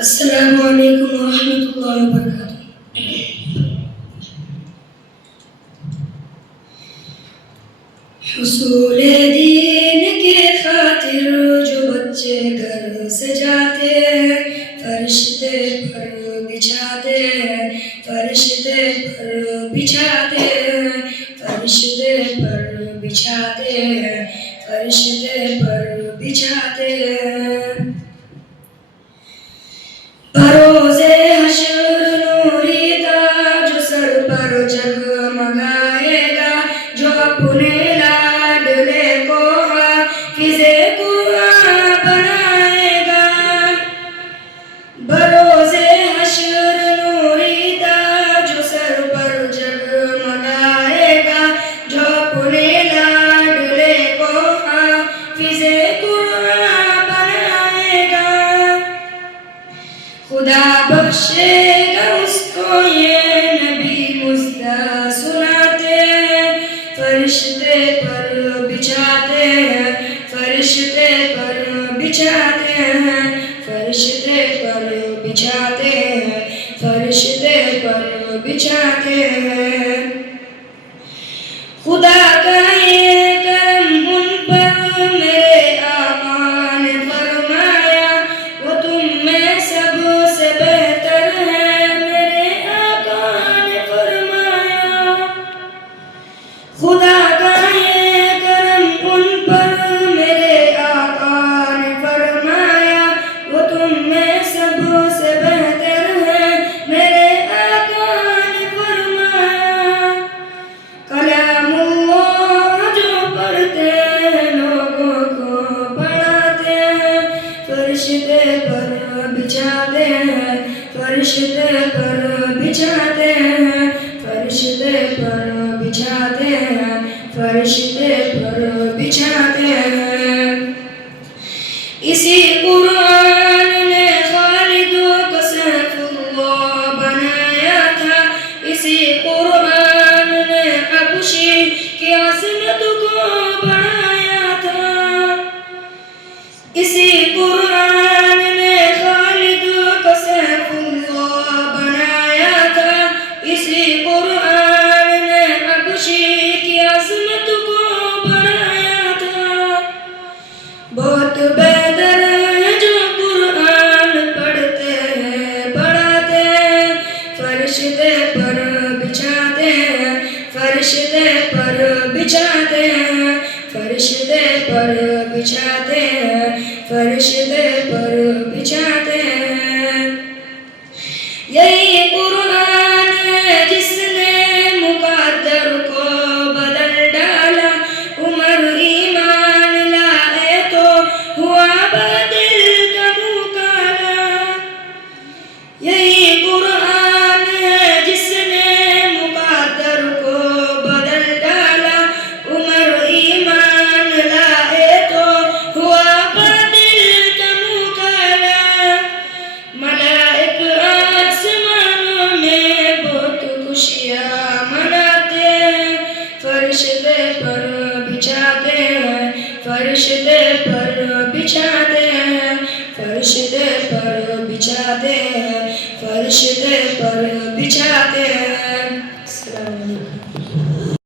السلام علیکم ورحمۃ اللہ وبرکاتہ۔ حصول دین کے خاطر جو بچے گھر سے جاتے ہیں، فرشتے پر بچھاتے ہیں، فرشتے پر بچھاتے ہیں، فرشتے پر بچھاتے ہیں، فرشتے پر بچھاتے ہیں۔ بروز حشر نوری تاج سر پر جگمگائے گا، جو اپنے لاڈلے کو حافظ قرآن بنائے گا۔ بروز حشر نوری تاج سر پر جگمگائے گا، جو اپنے لاڈلے کو حافظ قرآن بنائے گا۔ خدا بخشے گا اس کو یہ نبی مژدہ سناتے ہیں، فرشتے پر بچھاتے ہیں، فرشتے پر بچھاتے ہیں، فرشتے پر بچھاتے ہیں، فرشتے پر بچھاتے ہیں۔ خدا کا یہ کرم ان پر میرے آقا نے فرمایا، وہ تم میں سب سے بہتر ہے، میرے آقا نے فرمایا۔ خدا کا یہ کرم ان پر میرے آقا نے فرمایا، وہ تم میں سب سے بہتر ہے، میرے آقا نے فرمایا۔ کلام اللہ جو پڑھتے ہیں لوگوں کو پڑھاتے ہیں، فرشتے پر بچھاتے ہیں، فرشتے پر بچھاتے ہیں، فرشتے پر بچھاتے ہیں، فرشتے پر بچھاتے ہیں۔ اسی قرآن نے خالد کو سیف اللہ بنایا تھا، اسی قرآن نے حبشی کی عظمت کو بڑھایا تھا، اسی قرآن نے خالد کو سیف اللہ بنایا تھا، اسی قرآن نے حبشی کی عظمت کو بڑھایا تھا۔ بہت بہتر ہے جو قرآن پڑھتے ہیں پڑھاتے ہیں، فرشتے پر بچھاتے ہیں، فرشتے پر بچھاتے ہیں، فرشتے پر بچھاتے ہیں، فرشتے پر بچھاتے ہیں۔ یہی قرآن ہے جس نے مقدر کو بدل ڈالا، عمر ایمان لائے تو ہوا باطل کا مکالا۔ یہی قرآن ہے جس نے مقدر کو بدل ڈالا، عمر ایمان لائے تو ہوا باطل کا مکالا۔ ملائک آسمانوں میں بہت خوشیاں مناتے ہیں، فرشتے پر بچھاتے ہیں، فرشتے پر بچھاتے ہیں، فرشتے پر بچھاتے ہیں، فرشتے پر بچھاتے ہیں۔ السلام علیکم۔